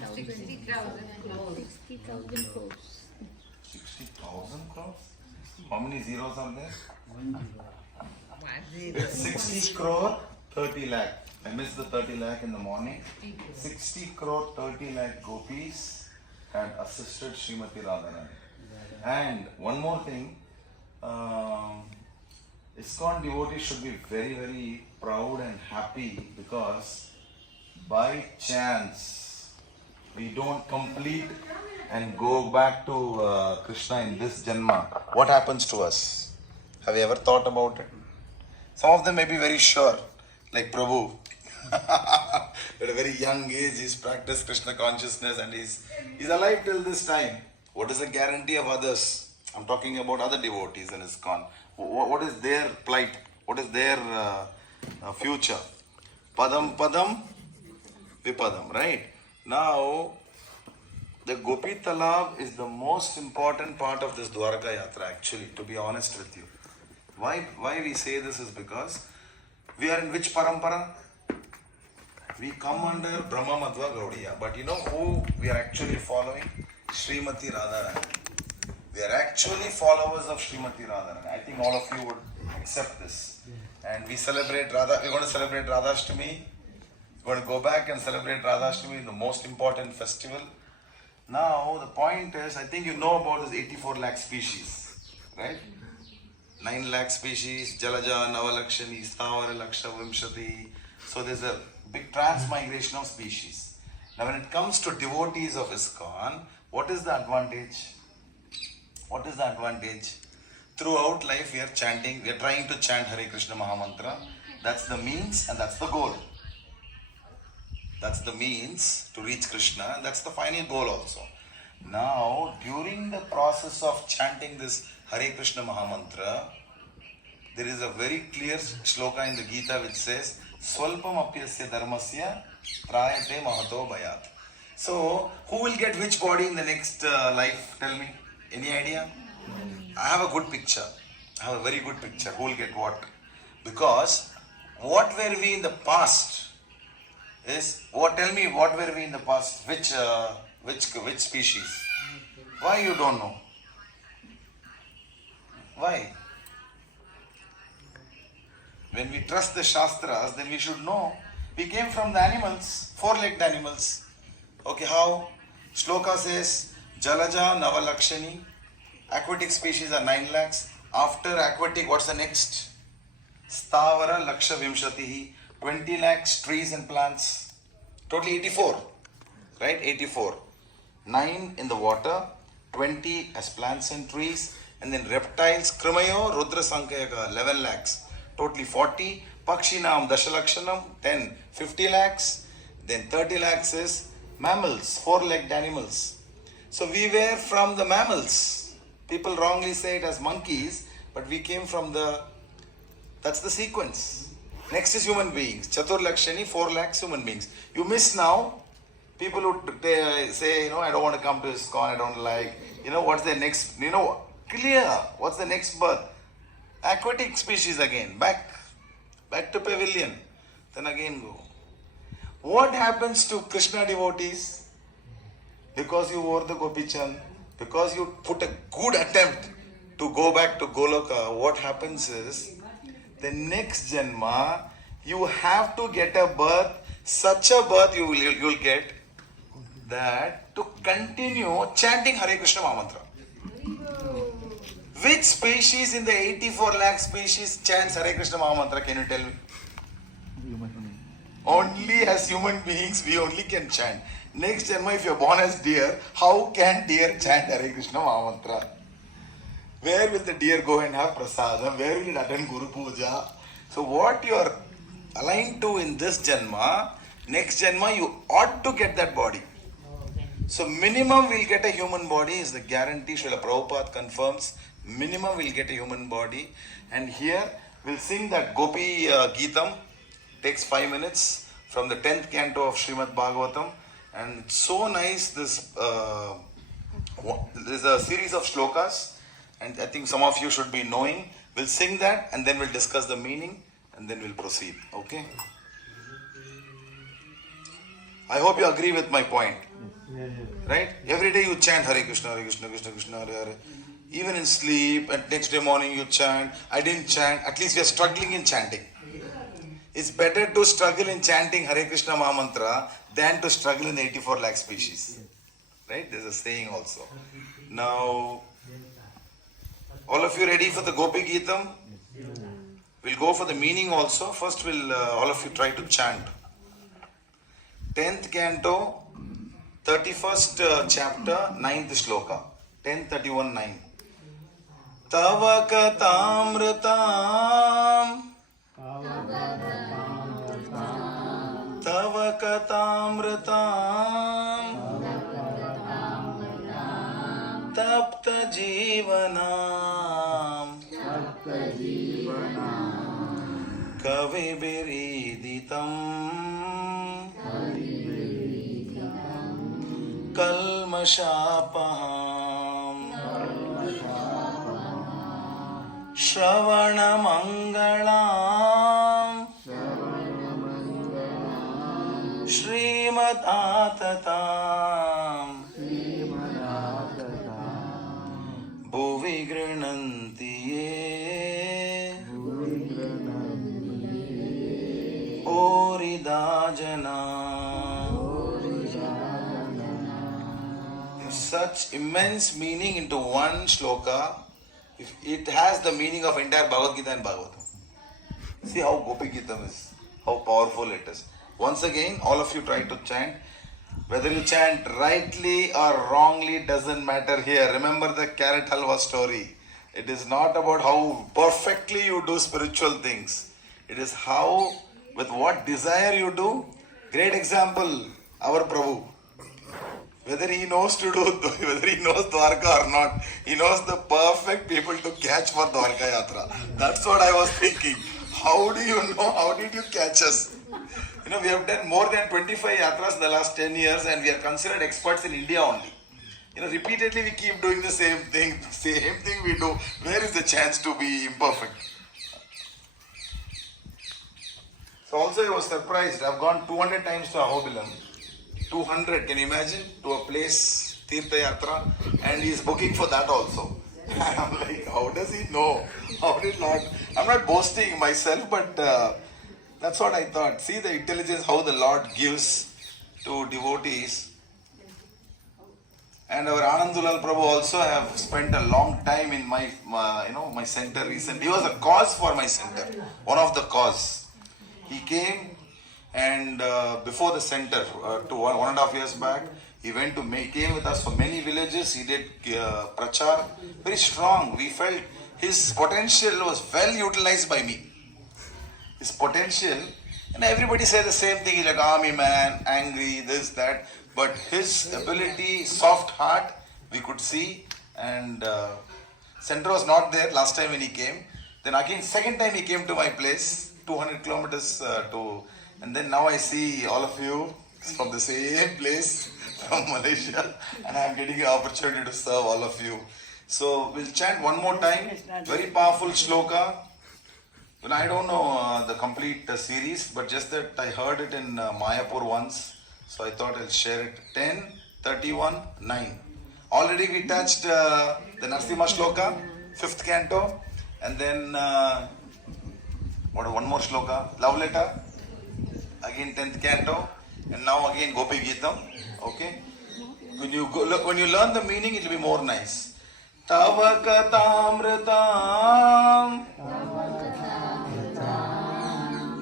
60,000 crores. 60,000 crores? How many zeros are there? It's 60 crore 30 lakh. I missed the 30 lakh in the morning. 60 crore 30 lakh gopis had assisted Srimati Radharani. And one more thing, ISKCON devotees should be very, very proud and happy because by chance we don't complete and go back to Krishna in this Janma. What happens to us? Have you ever thought about it? Some of them may be very sure, like Prabhu. At a very young age, he's practiced Krishna consciousness and he's alive till this time. What is the guarantee of others? I'm talking about other devotees in ISKCON. What is their plight? What is their future? Padam Padam Vipadam, right? Now, the Gopi Talab is the most important part of this Dwarka Yatra actually, to be honest with you. Why we say this is because we are in which parampara? We come under Brahma Madhva Gaudiya. But you know who we are actually following? Srimati Radharani. We are actually followers of Srimati Radharani. I think all of you would accept this. And we celebrate Radha. We're going to celebrate Radhashtami. We're going to go back and celebrate Radhashtami, the most important festival. Now the point is, I think you know about this 84 lakh species, right? 9 lakh species, Jalaja, Navalakshani, Stavara, Laksha, Vimshati. So there's a big transmigration of species. Now when it comes to devotees of ISKCON, what is the advantage? What is the advantage? Throughout life we are chanting, we are trying to chant Hare Krishna Mahamantra. That's the means and that's the goal. That's the means to reach Krishna and that's the final goal also. Now, during the process of chanting this Hare Krishna Mahamantra, there is a very clear shloka in the Gita which says, Swalpam apyasya dharmasya prayate mahato bhayat. So, who will get which body in the next life? Tell me. Any idea? I have a good picture. I have a very good picture. Who will get what? Because, what were we in the past? Tell me, what were we in the past? Which species? Why you don't know? Why? When we trust the Shastras, then we should know. We came from the animals, four-legged animals. Okay, how? Shloka says, Jalaja Navalakshani. Aquatic species are 9 lakhs. After aquatic, what's the next? Stavara Laksha Vimshatihi. 20 lakhs trees and plants. Totally 84. Right? 84. 9 in the water. 20 as plants and trees. And then reptiles, Krimayo, Rudra Sankayaka, 11 lakhs. Totally 40. Pakshinam, Dashalakshanam, 10. 50 lakhs. Then 30 lakhs is mammals, four-legged animals. So we were from the mammals. People wrongly say it as monkeys, but we came from that's the sequence. Next is human beings. Chatur Lakshani, 4 lakhs human beings. You miss now. People who say, I don't want to come to ISKCON, I don't like. What's the next, clear. What's the next birth? Aquatic species again. Back to pavilion. Then again go. What happens to Krishna devotees? Because you wore the Gopi Chand, because you put a good attempt to go back to Goloka, what happens is, the next Janma, you have to get a birth, such a birth you will get, that to continue chanting Hare Krishna Mahamantra. Which species in the 84 lakh species chants Hare Krishna Mahamantra? Can you tell me? Only as human beings, we only can chant. Next Janma, if you are born as deer, how can deer chant Hare Krishna Mahamantra? Where will the deer go and have prasadam? Where will it attend Guru Puja? So what you are aligned to in this Janma, next Janma you ought to get that body. So minimum we'll get a human body is the guarantee. Srila Prabhupada confirms. Minimum we'll get a human body. And here we'll sing that Gopi Geetam. Takes 5 minutes from the 10th canto of Srimad Bhagavatam. And it's so nice. There's a series of shlokas. And I think some of you should be knowing. We'll sing that and then we'll discuss the meaning and then we'll proceed. Okay? I hope you agree with my point. Right? Every day you chant Hare Krishna, Krishna Krishna, Hare Hare. Even in sleep, and next day morning you chant. I didn't chant. At least we are struggling in chanting. It's better to struggle in chanting Hare Krishna Mahamantra than to struggle in 84 lakh species. Right? There's a saying also. Now, all of you ready for the Gopi Geetam? We'll go for the meaning also. First, all of you try to chant. 10th canto, 31st chapter, 9th shloka. 10:31:9. Tava katamritam, Tava katamritam, Tapta jivanam, Kavibiriditam, Kalmashapaham, Shravanamangalam, Srimatatam, Bhuvi grinanti Oridajana. Such immense meaning into one shloka. If it has the meaning of entire Bhagavad Gita and Bhagavatam. See how Gopi Geetam is, how powerful it is. Once again, all of you try to chant. Whether you chant rightly or wrongly doesn't matter here. Remember the carrot halwa story. It is not about how perfectly you do spiritual things. It is how, with what desire you do. Great example, our Prabhu. Whether he knows whether he knows Dwarka or not, he knows the perfect people to catch for Dwarka Yatra. That's what I was thinking. How do you know? How did you catch us? We have done more than 25 yatras in the last 10 years and we are considered experts in India only. Repeatedly we keep doing the same thing we do. Where is the chance to be imperfect? So also I was surprised. I've gone 200 times to Ahobilam. 200, can you imagine? To a place, Tirtha Yatra, and he's booking for that also. I'm like, how does he know? How did Lord? I'm not boasting myself, but that's what I thought. See the intelligence, how the Lord gives to devotees. And our Anandulal Prabhu also have spent a long time in my center recently. He was a cause for my center, one of the cause. He came and before the center, to 1.5 years back, he came with us for many villages. He did prachar, very strong. We felt his potential was well utilized by me. His potential, and everybody said the same thing. He's like army man, angry, this, that. But his ability, soft heart, we could see. And center was not there last time when he came. Then again, second time he came to my place, 200 kilometers and then now I see all of you from the same place, from Malaysia, and I am getting an opportunity to serve all of you. So we'll chant one more time. Very powerful shloka. Well, I don't know the complete series, but just that I heard it in Mayapur once, so I thought I'll share it. 10:31:9. Already we touched the Narasimha shloka, 5th canto, and then one more shloka, love letter. Again 10th canto, and now again Gopi Geetam. Okay? When you learn the meaning, it will be more nice. Tava katamritam,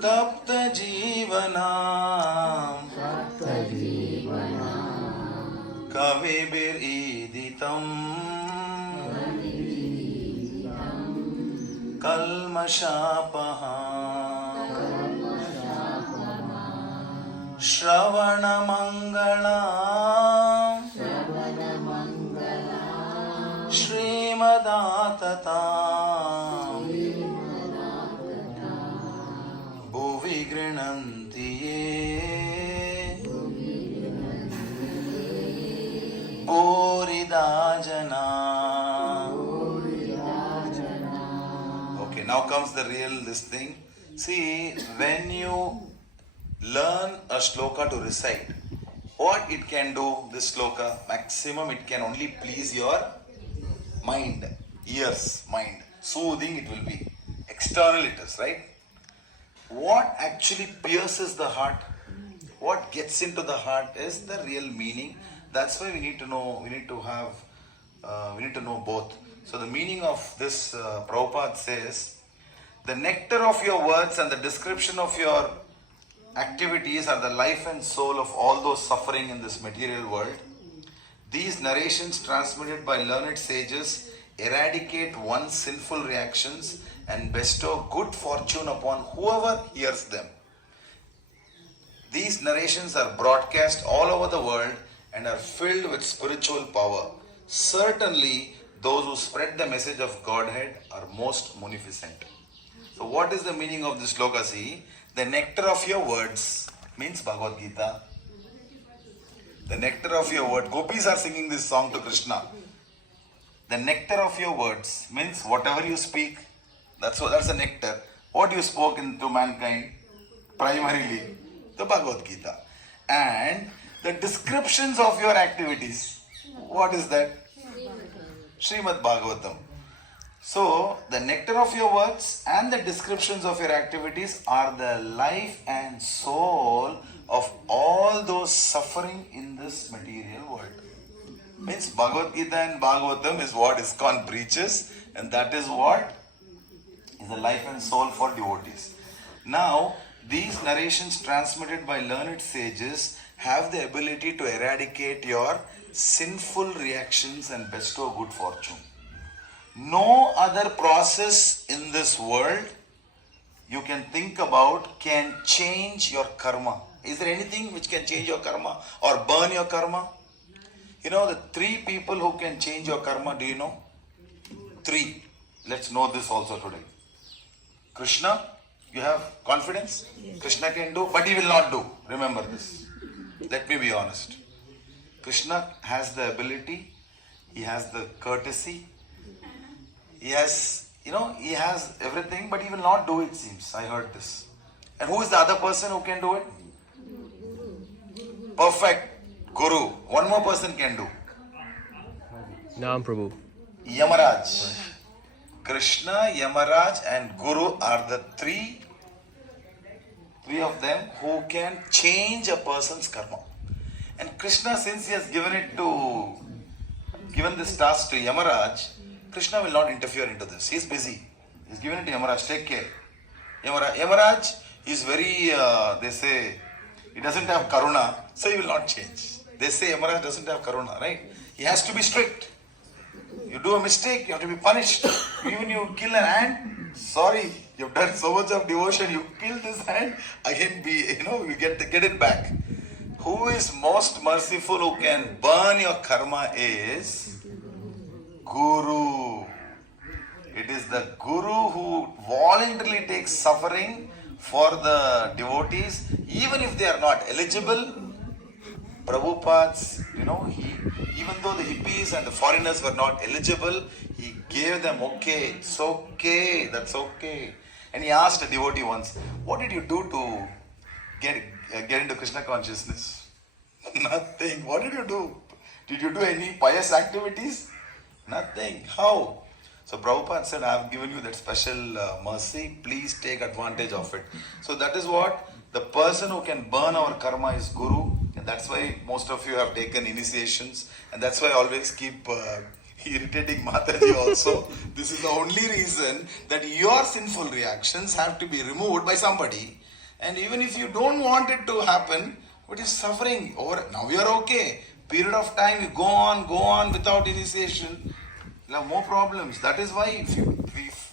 Tapta jivanam, Kavibir iditam, Kalmashapaham, Shravanamangalam, Srimadatam, Bhuvi grinanti Oridajana. Okay, now comes the real this thing. See, when you learn a shloka to recite, what it can do, this sloka, maximum it can only please your mind, ears, mind. Soothing it will be. External it is, right? What actually pierces the heart, what gets into the heart is the real meaning. That's why we need to know, we need to know both. So the meaning of this, Prabhupada says, the nectar of your words and the description of your activities are the life and soul of all those suffering in this material world. These narrations transmitted by learned sages eradicate one's sinful reactions and bestow good fortune upon whoever hears them. These narrations are broadcast all over the world and are filled with spiritual power. Certainly, those who spread the message of Godhead are most munificent. So what is the meaning of this sloka? See, the nectar of your words means Bhagavad Gita. The nectar of your word. Gopis are singing this song to Krishna. The nectar of your words means whatever you speak, that's the nectar. What you spoke into mankind, primarily, the Bhagavad Gita. And the descriptions of your activities, what is that? Srimad Bhagavatam. So, the nectar of your words and the descriptions of your activities are the life and soul of all those suffering in this material world. Means Bhagavad Gita and Bhagavatam is what ISKCON preaches, and that is what is the life and soul for devotees. Now, these narrations transmitted by learned sages have the ability to eradicate your sinful reactions and bestow good fortune. No other process in this world you can think about can change your karma. Is there anything which can change your karma or burn your karma? You know the three people who can change your karma, do you know? Three. Let's know this also today. Krishna, you have confidence? Yes. Krishna can do, but he will not do. Remember this. Let me be honest. Krishna has the ability, he has the courtesy, he has everything, but he will not do it, seems. I heard this. And who is the other person who can do it? Perfect. Guru. One more person can do. Naam Prabhu. Yamaraj. Krishna, Yamaraj and Guru are the three of them who can change a person's karma. And Krishna, since he has given this task to Yamaraj, Krishna will not interfere into this. He is busy. He has given it to Yamaraj. Take care. Yamaraj is very, they say, he doesn't have karuna, so he will not change. They say Yamaraj doesn't have karuna, right? He has to be strict. You do a mistake, you have to be punished. Even you kill an ant, sorry, you've done so much of devotion, you kill this ant, again you get it back. Who is most merciful, who can burn your karma is Guru. It is the Guru who voluntarily takes suffering for the devotees, even if they are not eligible. Prabhupada's, even though the hippies and the foreigners were not eligible, he gave them, okay, it's okay, that's okay. And he asked a devotee once, what did you do to get into Krishna consciousness? Nothing. What did you do? Did you do any pious activities? Nothing. How? So Prabhupada said, I have given you that special mercy, please take advantage of it. So that is what the person who can burn our karma is Guru. And that's why most of you have taken initiations. And that's why I always keep irritating Mataji also. This is the only reason that your sinful reactions have to be removed by somebody. And even if you don't want it to happen, but you're suffering over, now you are okay. Period of time, you go on without initiation. You have more problems. That is why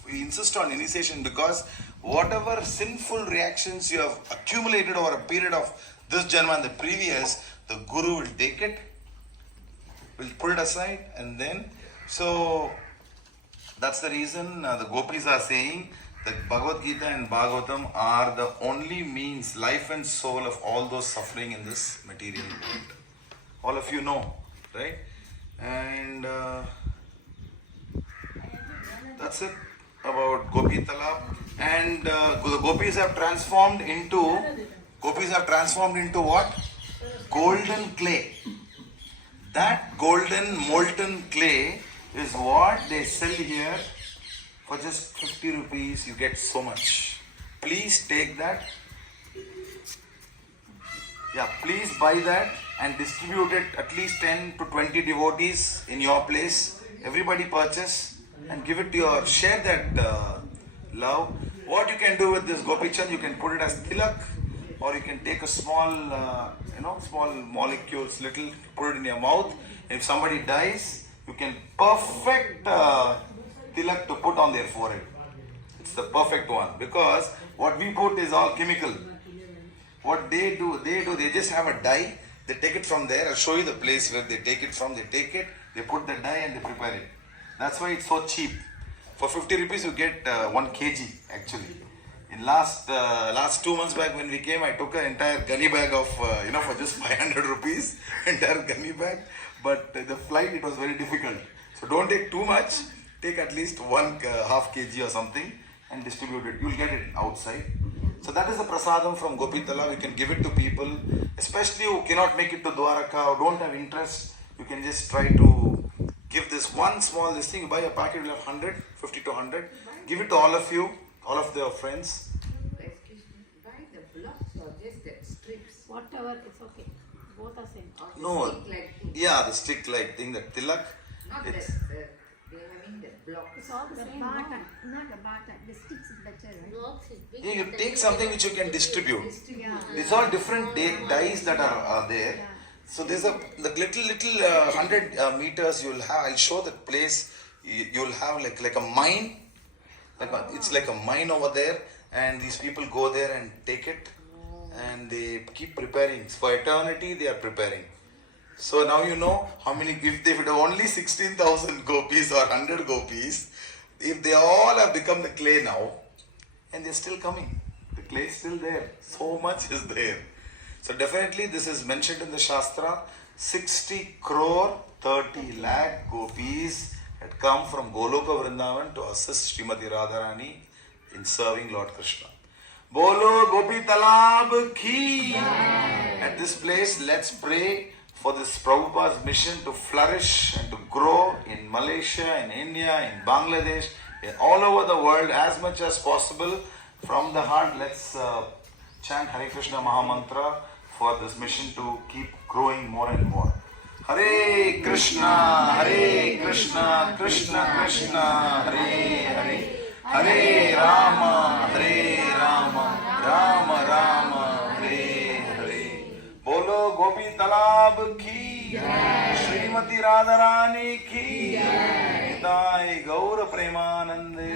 we insist on initiation, because whatever sinful reactions you have accumulated over a period of this janma and the previous, the Guru will take it, will put it aside, and then, so that's the reason the Gopis are saying that Bhagavad Gita and Bhagavatam are the only means, life and soul of all those suffering in this material world. All of you know, right? And that's it about Gopi Talab. And the Gopis have transformed into what? golden clay. That golden molten clay is what they sell here for just 50 rupees. You get so much. Please take that. Yeah, please buy that and distribute it at least 10 to 20 devotees in your place. Everybody purchase and give it to your, share that love. What you can do with this Gopi Chand, you can put it as tilak, or you can take a small, small molecules, little, put it in your mouth. If somebody dies, you can perfect tilak to put on their forehead. It's the perfect one, because what we put is all chemical. What they do, they just have a dye, they take it from there. I'll show you the place where they take it from. They take it, they put the dye and they prepare it. That's why it's so cheap. For 50 rupees you get 1 kg actually. In last 2 months back when we came, I took an entire gunny bag of, for just 500 rupees, entire gunny bag. But the flight, it was very difficult. So don't take too much, take at least 1.5 kg or something and distribute it. You'll get it outside. So that is the prasadam from Gopi Talab. You can give it to people, especially who cannot make it to Dwaraka or don't have interest. You can just try to give this one small thing. You buy a packet, you'll have 100, 50 to 100. Give it to all of you, all of your friends. Excuse me, buy the blocks or just the strips? Whatever, it's okay. Both are same. Or the No, stick-like thing? yeah, the stick like thing, the tilak. Not It's, that, they're having the blocks. It's all the The same. bata, No? not the bata, the sticks is better, right? Blocks is big. yeah, you take something which you can distribute. Yeah. It's all different dyes that are there. Yeah. So there's the little 100 meters you'll have. I'll show the place. You'll have like a mine. It's like a mine over there, and these people go there and take it, and they keep preparing. For eternity, they are preparing. So now you know how many. If they would have only 16,000 gopis or 100 gopis, if they all have become the clay now, and they're still coming. The clay is still there. So much is there. So definitely this is mentioned in the Shastra. 60 crore 30 lakh gopis had come from Goloka Vrindavan to assist Srimati Radharani in serving Lord Krishna. Bolo Gopi Talab ki! At this place, let's pray for this Prabhupada's mission to flourish and to grow in Malaysia, in India, in Bangladesh, all over the world as much as possible. From the heart, let's chant Hare Krishna Mahamantra for this mission to keep growing more and more. Hare Krishna, Krishna Krishna, Hare Hare, Hare Rama, Rama Rama, Hare Hare. Bolo Gopi Talab ki, Srimati Radharani ki, Nitai Gaura Premanande.